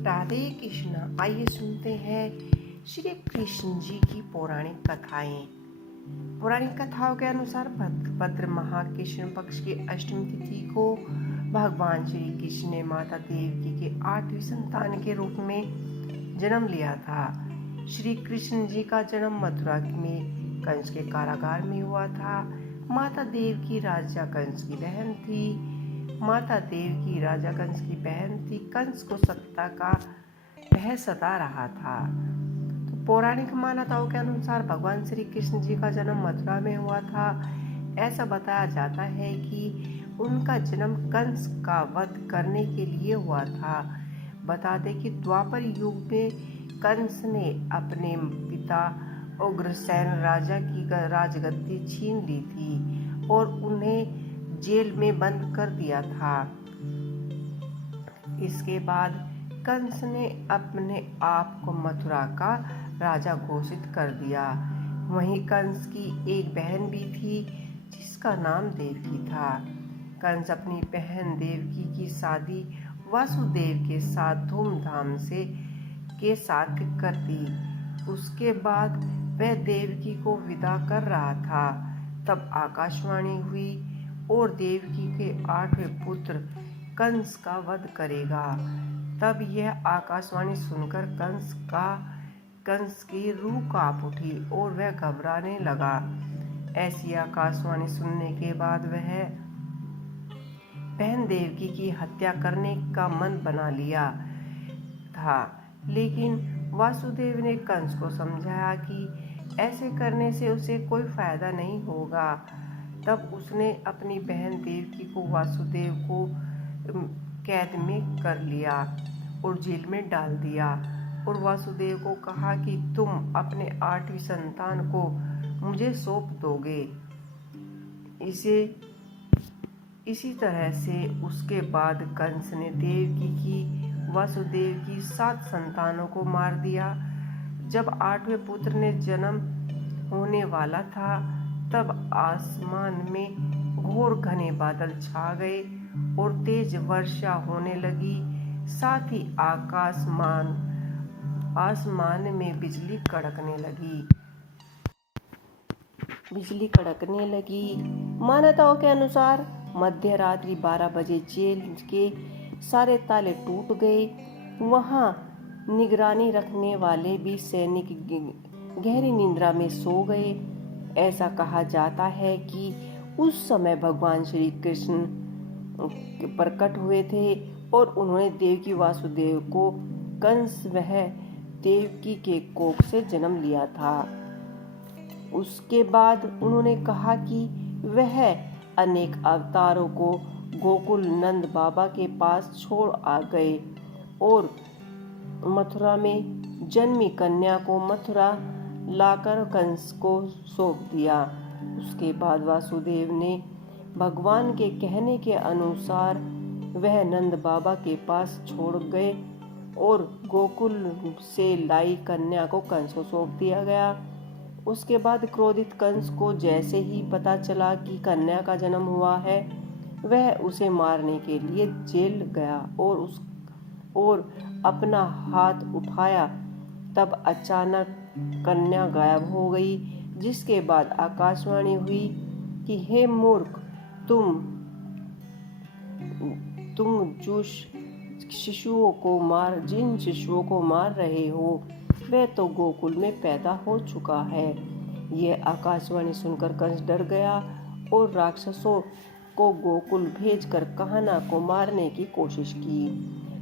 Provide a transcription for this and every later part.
राधे कृष्ण। आइए सुनते हैं श्री कृष्ण जी की पौराणिक कथाएं। पौराणिक कथाओं के अनुसार भद्र माह कृष्ण पक्ष की अष्टमी तिथि को भगवान श्री कृष्ण ने माता देवकी के 8वीं संतान के रूप में जन्म लिया था। श्री कृष्ण जी का जन्म मथुरा में कंस के कारागार में हुआ था। माता देवकी राजा कंस की बहन थी। माता देवकी राजा कंस की बहन थी। कंस को सत्ता का भय सता रहा था। तो पौराणिक मान्यताओं के अनुसार भगवान श्री कृष्ण जी का जन्म मथुरा में हुआ था। ऐसा बताया जाता है कि उनका जन्म कंस का वध करने के लिए हुआ था। बता दें कि द्वापर युग में कंस ने अपने पिता उग्रसेन राजा की राजगद्दी छीन ली थी और उन्हें जेल में बंद कर दिया था। इसके बाद कंस ने अपने आप को मथुरा का राजा घोषित कर दिया। वहीं कंस की एक बहन भी थी जिसका नाम देवकी था। कंस अपनी बहन देवकी की शादी वासुदेव के साथ धूमधाम के साथ करती। उसके बाद वह देवकी को विदा कर रहा था, तब आकाशवाणी हुई और देवकी के 8वें पुत्र कंस का वध करेगा। तब यह आकाशवाणी सुनकर कंस की रूह कांप उठी और वह घबराने लगा। ऐसी आकाशवाणी सुनने के बाद वह बहन देवकी की हत्या करने का मन बना लिया था, लेकिन वासुदेव ने कंस को समझाया कि ऐसे करने से उसे कोई फायदा नहीं होगा। तब उसने अपनी बहन देवकी को वासुदेव को कैद में कर लिया और जेल में डाल दिया और वासुदेव को कहा कि तुम अपने 8वीं संतान को मुझे सौंप दोगे। इसी तरह से उसके बाद कंस ने देवकी की वासुदेव की 7 संतानों को मार दिया। जब 8वें पुत्र ने जन्म होने वाला था, तब आसमान में घोर घने बादल छा गए और तेज वर्षा होने लगी। साथ ही आसमान में बिजली कड़कने लगी। मान्यताओं के अनुसार मध्य रात्रि 12 बजे जेल के सारे ताले टूट गए। वहां निगरानी रखने वाले भी सैनिक गहरी निद्रा में सो गए। ऐसा कहा जाता है कि उस समय भगवान श्री कृष्ण प्रकट हुए थे और उन्होंने देवकी वासुदेव को कंस वह देवकी के कोख से जन्म लिया था। उसके बाद उन्होंने कहा कि वह अनेक अवतारों को गोकुल नंद बाबा के पास छोड़ आ गए और मथुरा में जन्मी कन्या को मथुरा लाकर कंस को सौंप दिया। उसके बाद वासुदेव ने भगवान के कहने के अनुसार वह नंद बाबा के पास छोड़ गए और गोकुल से लाई कन्या को कंस को सौंप दिया गया। उसके बाद क्रोधित कंस को जैसे ही पता चला कि कन्या का जन्म हुआ है, वह उसे मारने के लिए जेल गया और अपना हाथ उठाया। तब अचानक कन्या गायब हो गई, जिसके बाद आकाशवाणी हुई कि हे मूर्ख, तुम जिन शिशुओं को मार रहे हो वह तो गोकुल में पैदा हो चुका है। यह आकाशवाणी सुनकर कंस डर गया और राक्षसों को गोकुल भेजकर कान्हा को मारने की कोशिश की,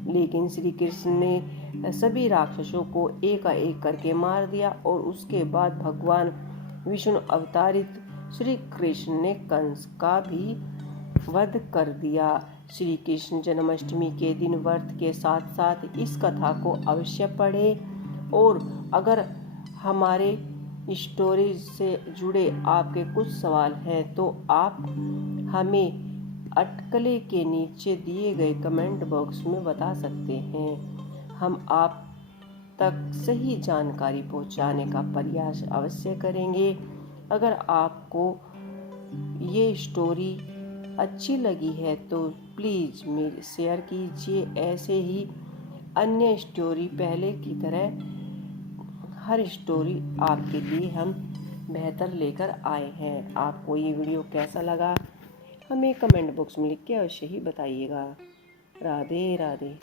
लेकिन श्री कृष्ण ने सभी राक्षसों को एक करके मार दिया और उसके बाद भगवान विष्णु अवतारित श्री कृष्ण ने कंस का भी वध कर दिया। श्री कृष्ण जन्माष्टमी के दिन व्रत के साथ साथ इस कथा को अवश्य पढ़ें। और अगर हमारे स्टोरी से जुड़े आपके कुछ सवाल हैं तो आप हमें अटकले के नीचे दिए गए कमेंट बॉक्स में बता सकते हैं। हम आप तक सही जानकारी पहुंचाने का प्रयास अवश्य करेंगे। अगर आपको ये स्टोरी अच्छी लगी है तो प्लीज़ मेरे शेयर कीजिए। ऐसे ही अन्य स्टोरी पहले की तरह हर स्टोरी आपके लिए हम बेहतर लेकर आए हैं। आपको ये वीडियो कैसा लगा हमें कमेंट बॉक्स में लिख के अवश्य ही बताइएगा। राधे राधे।